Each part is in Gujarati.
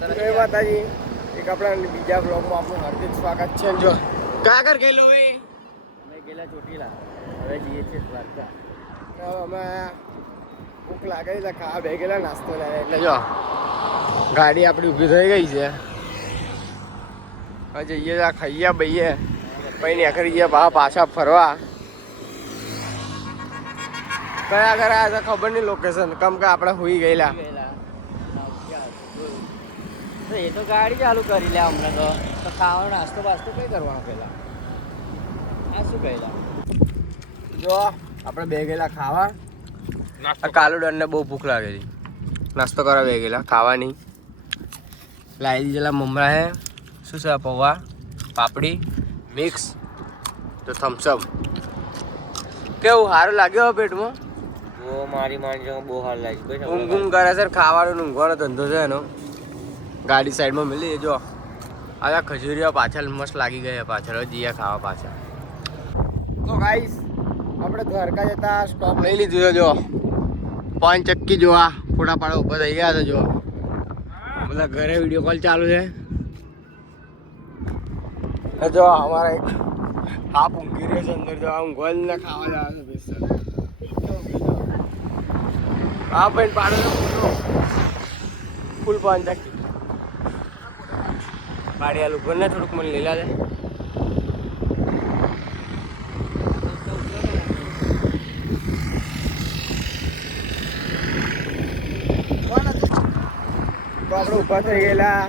જય માતાજી. એક આપણા બીજા બ્લોગમાં આપણું હાર્દિક સ્વાગત છે. જો કાગર ગયેલો હોય અમે ગયેલા ચોટીલા, હવે જઈએ છીએ દ્વારકા. અમે ભૂખ લાગે છે, ખાવા બે ગયેલા નાસ્તો લાવે એટલે જો ગાડી આપણી ઊભી થઈ ગઈ છે. હવે જઈએ ખાઈએ બઈએ પછી નીકળી જઈએ પાછા ફરવા. કયા ઘરે આવ્યા છે ખબર નહીં લોકેશન, કમ કે આપણે હોઈ ગયેલા. એ તો ગાડી ચાલુ કરી લે હમણાં તો ખાવાનો નાસ્તો બાસ્તો કઈ કરવાનો પેલા આ શું કહેલા. જો આપણે બે ગયેલા ખાવા. કાલુડન ને બહુ ભૂખ લાગે છે, નાસ્તો કરવા બે ગયેલા ખાવા નહીં. લાવી દીધેલા મમરા હે, શું છે પૌવા, પાપડી મિક્સ તો થમ્સઅપ. કેવું સારું લાગ્યો પેટમાં? બહુ મારી મારી બહુ હાલ લાગી. ઊંઘ ઊંઘ કરે સર, ખાવાનો ઊંઘવાનો ધંધો છે એનો. ગાડી સાઈડમાં મિલી જો આ ખજૂરીઓ પાછળ મસ્ત લાગી ગયા પાછળ. જઈએ ખાવા પાછળ. તો ગાઈસ આપણે દ્વારકા જતા સ્ટોપ લઈ લીધું છે. જો 5 ચક્કી જોવા ફોટા પાડો ઊભા થઈ ગયા છે. જો બધા ઘરે વિડીયો કોલ ચાલુ છે. જો અમારા એક હાફ ઊંઘી રહ્યો છે અંદર. જો ઊંઘવા ને ખાવા જવા છે બેસર. હા ભાઈ પાડો ફૂલ 5 ચક્કી પાડિયા લોકો ને થોડુંક મને લીલા છે. તો આપણે ઊભા થઈ ગયેલા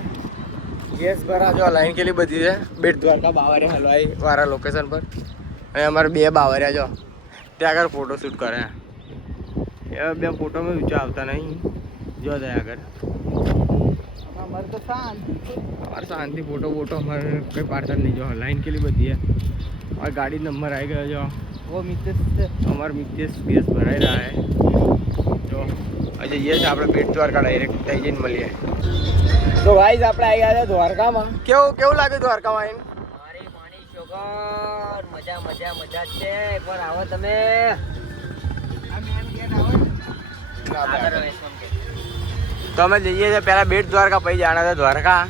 ગેસ ભરા. જો લાઈન કેટલી બધી છે. બેટ દ્વારકા બાવરિયા હલવાઈ વાળા લોકેશન પર. અને અમારે 2 બાવરિયા જો ત્યાં આગળ ફોટો શૂટ કરે. એ 2 ફોટોમાં ઊંચા આવતા નહીં. જો ત્યાં આગળ અમારે તો શાંતિ ફોટો અમારે કંઈ પાડતા નહીં. જો લાઈન કેટલી બધી છે. અમારી ગાડી નંબર આવી ગયો. જો ઓ મિતેશ અમારે મિતેશ ગેસ ભરાઈ રહ્યા હે. જો આજે જઈએ છીએ આપણે બેટ દ્વારકા ડાયરેક્ટ થઈ જઈને મળીએ. તો ગાઈઝ આપણે આવી ગયા છે દ્વારકામાં. કેવું લાગ્યું દ્વારકામાં આવીને? મારી માણી છોકર મજા મજા મજા છે. એકવાર આવો તમે. તો અમે જઈએ છીએ પહેલાં બેટ દ્વારકા પછી જાણા છે દ્વારકા.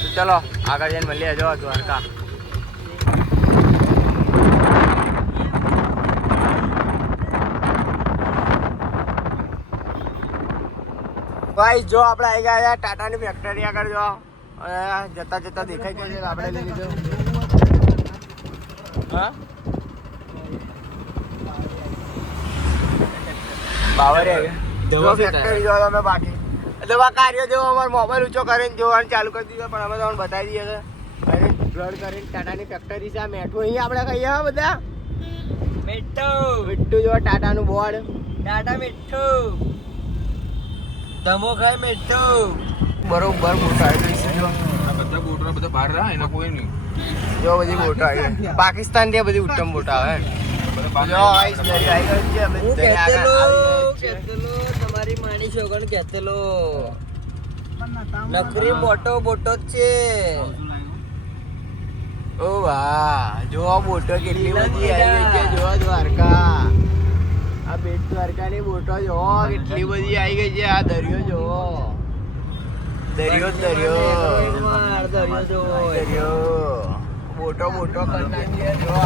તો ચલો આગળ જઈને મળીએ. જો દ્વારકા ભાઈ જો આપણે આવી ગયા છે ટાટાની ફેક્ટરી આગળ. જો જતા જતા દેખાઈ ગયો છે આપણે લઈ લીધો. હા બાવરિયા ફેક્ટરી જો તમે બાકી એટલે કાર્ય જેવો અમારો મોબાઈલ ઊંચો કરીને જોવાનું ચાલુ કરી દીધો. પણ અમે તમને બતાવી દઈએ છે બ્લડ કરીને ટાટાની ફેક્ટરી છે. આ મેઠું અહીંયા આપણે કહીએ બધા મીઠું જો ટાટાનું બોર્ડ ટાટા મીઠું ધમો ખાય મીઠું. બરોબર બોટો આવી ગઈ છે. જો આ બધા બોટો બધા બહાર રહ્યા એના કોઈ નહીં. જો બધી બોટો આવી ગઈ. પાકિસ્તાન થી બધી ઉત્તમ બોટો આવે. જો આઈસ દરી આવી ગઈ છે. અમે કેતેલો તમારી માણી છોકર કેતેલો નકરી મોટો બોટો જ છે. ઓ વાહ જો બોટો કેટલી બધી આવી ગઈ છે. જો દ્વારકા આ બેટ દ્વારકાની બોટો જો કેટલી બધી આવી ગઈ છે. આ દરિયો જો દરિયો બોટો કરી નાખીએ. જો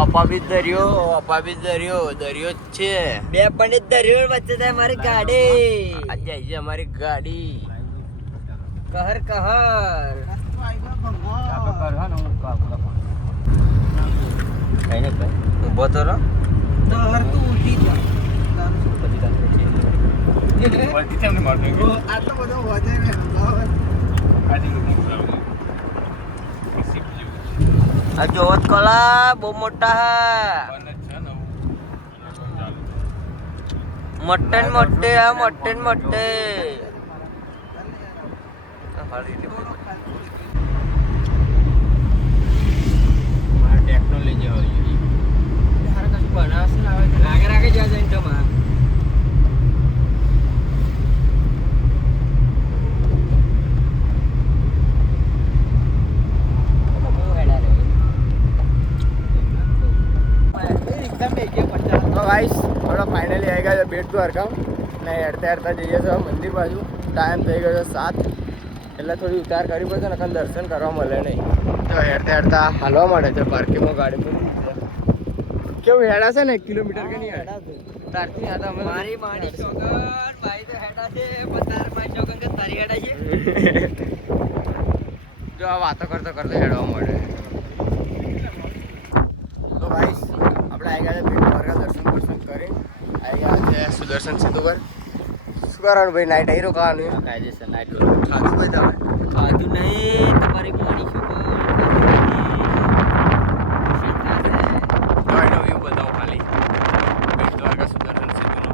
અપાબી દરિયો જ છે. 2 પંડિત દરિયો વચ્ચે થાય મારી ગાડી. આજે આવી છે અમારી ગાડી. કહર ઉભો તો રહો. આ જોવત કલા બહુ મોટા મટન મોટે ટેકનોલોજી રાગે જ્યાં જઈને તમારે ગાઈસ આપણે ફાઇનલી આવી ગયા છે બેટ દ્વારકા ને હેડતા જઈએ છીએ મંદિર બાજુ. ટાઈમ થઈ ગયો છે 7. એટલે થોડી ઉતાર કરવી પડશે ને દર્શન કરવા મળે નહીં. તો હેડતા હેડતા હાલવા મળે છે પાર્કિંગમાં ગાડી મૂકી છે. કેવું હેડા છે ને 1 કિલોમીટર કે નહીં હેડા? તારથી હેડા અમે મારી માડી ચોગન ભાઈ તો હેડા છે પણ તાર મારી ચોગન કે તારી હેડા છે. જો આ વાતો કરતો કરતો હેડવા મળે. તો ગાઈસ આપણે આવી ગયા છે બેટ દ્વારકા દર્શન કરી આવી ગયા છે સુદર્શન સેતુ પર. શું કરવાનું ભાઈ? નાઈટ આવી રોકાવાનું કાયદેસર નાઈટ ખાધું ભાઈ તમે? ખાધું નહીં તમારી માડી ચોગન લાઈટો વ્યૂ બતાવો ખાલી બેટ દ્વારકા સુદર્શન સેતુનો.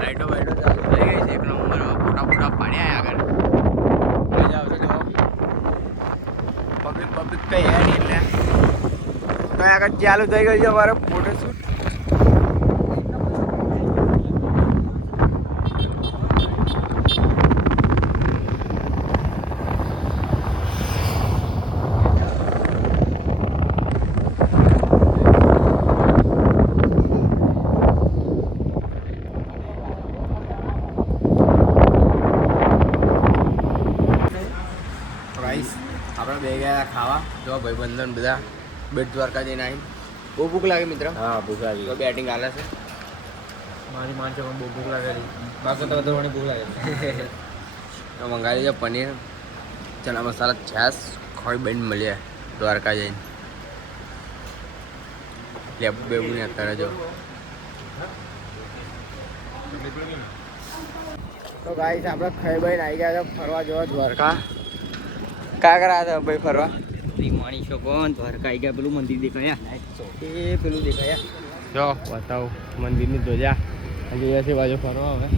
લાઈટો બાઈટો ચાલુ થઈ ગઈ છે એક નંબર. ફોટા ફોટા પાડ્યા આગળ મજા આવશે. જો પબ્લિક પબ્લિક કઈ હે નહીં એટલે કઈ આગળ ચાલુ થઈ ગયું છે અમારે ફોટોશૂટ. આપણે બે ગયા ખાવા. જો ભાઈ બંધન બધા બેટ દ્વારકા જઈને આવી. બહુ ભૂખ લાગે મિત્ર? હા ભૂખ લાગી તો બેટિંગ હાલે છે. મારી માન છે પણ બહુ ભૂખ લાગેલી. બાકી તો વધારવાની ભૂખ લાગે. તો મંગાવી છે પનીર ચણા મસાલા છાશ ખોઈ બની મળીએ દ્વારકા જઈને. લેબુ બેબુ ને અત્યારે જો. તો ગાઈસ આપણે ખાઈ બઈને આવી ગયા છે ફરવા જવા દ્વારકા. ક્યાં કરા હતા ભાઈ ફરવા? માણી ચોગન દ્વારકા આવી ગયા. પેલું મંદિર દેખાયા એ પેલું દેખાયા. જો બતાવું મંદિરની ધ્વજા. જઈએ છીએ બાજુ ફરવા. હવે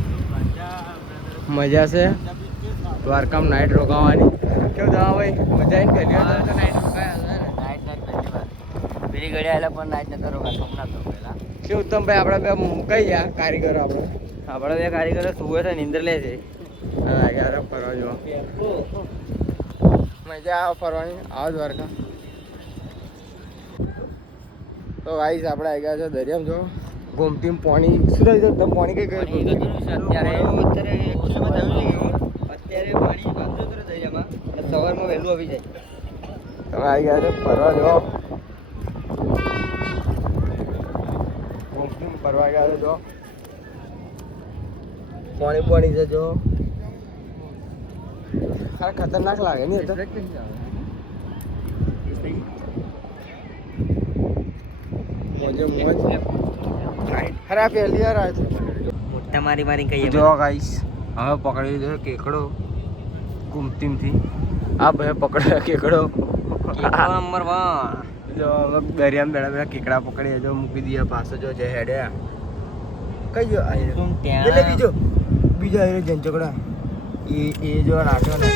મજા છે દ્વારકામાં નાઇટ રોકાવાની. કેવું દવા ભાઈ? મજા આવીને પહેલી વાર તો નાઇટ રોકાયા નાઈટ પહેલી વાર પેલી ઘડી આવેલા પણ નાઈટ નતો રોકા સોમનાથ તો પહેલા. કે ઉત્તમભાઈ આપણે બે કઈ ગયા કારીગરો આપણે બે કારીગરો સુવે છે નિંદર લે છે. યાર ફરવા જો મજા આવે ફરવાની. આવો દ્વારકા. તો ગાઈસ આપણે આવી ગયા છે દરિયામાં. જો ગોમતીમાં પાણી શું થઈ જતું? પાણી કઈ અત્યારે ગયું? પાણી બંધ હતું દરિયામાં સવારમાં વહેલું આવી જાય. તો આવી ગયા છે ફરવા જો ગોમતીમાં ફરવા ગયા છે. જો પાણી પાણી છે. જો ખતરનાક લાગે નહીં? મોજે મોજ. ખરા પહેલી વાર આવે છે. મોટા મારી મારી કહીએ જો ગાઈસ હવે પકડી લીધો કેકડો કુમતીમથી. આ ભાઈ પકડ્યો કેકડો. નંબર 1 જો હવે દરિયામાં બેડા બેડા કેકડા પકડી જો મૂકી દઈએ પાછો. જો જે હેડે કઈ જો એટલે બીજો બીજો આવ્યો જંચકડા એ જો નાખ્યો ને.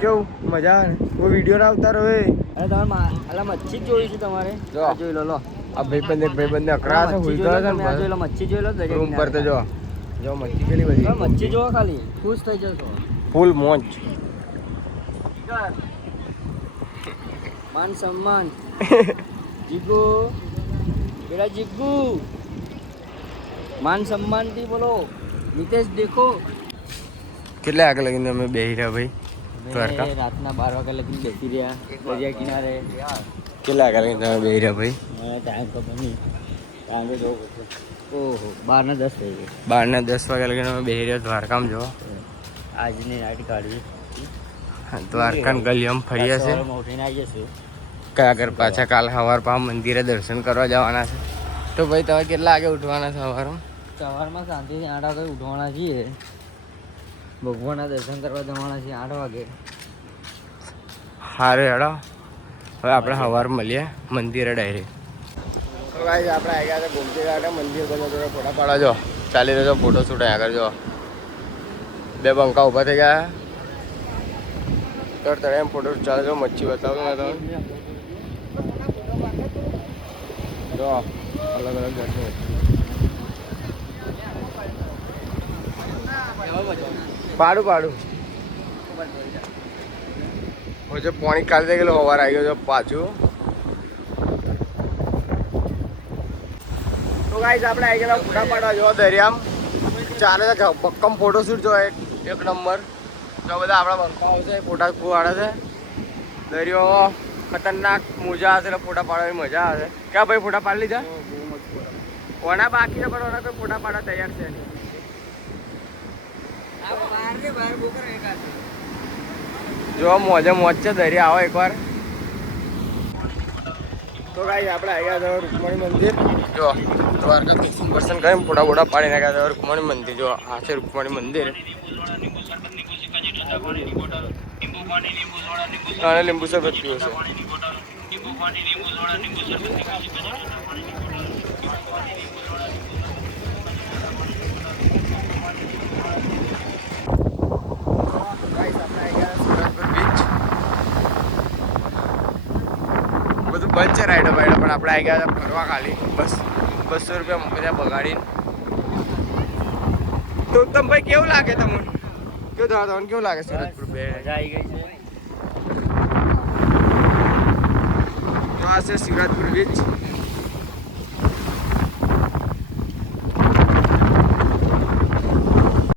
કેવું મજા આવે ને? કોઈ વિડીયો ના આવતા રહે. અરે તમે અલા મચ્છી જ જોઈ છે તમારે. જો. આ જોઈ લો લો આ ભાઈબંધ અકળા છે મચ્છી હુઈ જોઈ ગયો લો છે તમે. આ જોઈ ને લો મચ્છી જોઈ લો દરિયા રૂમ પર તો કિનારે. જો મચ્છી કેટલી બધી. હવે મચ્છી જોવો ખાલી ખુશ થઈ જશો. ફૂલ મોજ. માન સન્માન જીગુ બેટા જીગુ માન સન્માન થી બોલો. નિતેશ દેખો કેટલે આગળ લગીને અમે બેહી રહ્યા ભાઈ દ્વારકા? મેં રાતના 12 વાગ્યા લગી બેસી રહ્યા દરિયા કિનારે. કેટલે આગળ લગીને તમે બેહી રહ્યા ભાઈ? મને ટાઈમ ખબર નહીં. ટાઈમ તો જોવો પડશે. ઓહો 12 ને 10 થઈ ગઈ. 12 ને 10 વાગ્યા લગીને અમે બેહી રહ્યા દ્વારકામાં. જો આજની નાઈટ કાઢવી. દ્વારકા ગલીઓમાં ફરીએ છે. સવારમાં ઉઠીને આવી જશે. કયા આગળ પાછા કાલ સવાર પા મંદિરે દર્શન કરવા જવાના છે. તો ભાઈ તમે કેટલા વાગે ઉઠવાના સવારમાં? સવારમાં શાંતિથી 8 વાગે ઉઠવાના છીએ. ભગવાનના દર્શન કરવા જવાના છીએ 8 વાગે. હારે હેડો હવે આપણે સવાર મળીએ મંદિરે ડાયરેક્ટ. તો ગાઈસ આપણે આવી ગયા છે ગોમતી ઘાટે. મંદિર બધા જોડે ફોટા પાડવા. જો ચાલી રહ્યો ફોટો શૂટ આગળ. જો બે બંકા ઊભા થઈ ગયા. તરત એમ ફોટો ચાલે. જો મચ્છી બતાવો ને તમે. જો અલગ અલગ જાતની પાડું પાડું જો પાણી કાઢી દે ગયેલું સવાર આવી ગયો પાછું. તો ગાઈસ આપણે આવી ગયેલા ફોટા પાડવા જો દરિયામાં. ચાલે છે ભક્કમ ફોટોશૂટ જો એક નંબર. જો બધા આપણા બંકાઓ છે ફોટા પાડે છે. દરિયો ખતરનાક મોજા હશે એટલે ફોટા પાડવાની મજા આવે. ક્યાં ભાઈ ફોટા પાડી લીધા? કોના બાકી છે પણ ઓના કોઈ ફોટા પાડવા તૈયાર છે નહીં. જો મોજે મોજ છે દરિયા આવો એકવાર. તો ગાઈ આપણે આવ્યા હતા રૂકમણી મંદિર. જો દ્વારકાથી દર્શન કરીને ફોટા બોટા પાડીને આવ્યા હતા રૂકમણી મંદિર. જો આ છે રૂકમણી મંદિર. અને લીંબુ શરબત પીવો છે. બધું બંધ છે રાઈડો બાઈડો પણ આપણે આવી ગયા હતા ફરવા ખાલી બસ 200 રૂપિયા મૂક્યા બગાડીને. તો તમે ભાઈ કેવું લાગે તમને? તમને કેવું લાગે સુરતપુર બે? મજા આવી ગઈ છે. તો આ છે શિવરાજપુર બીચ.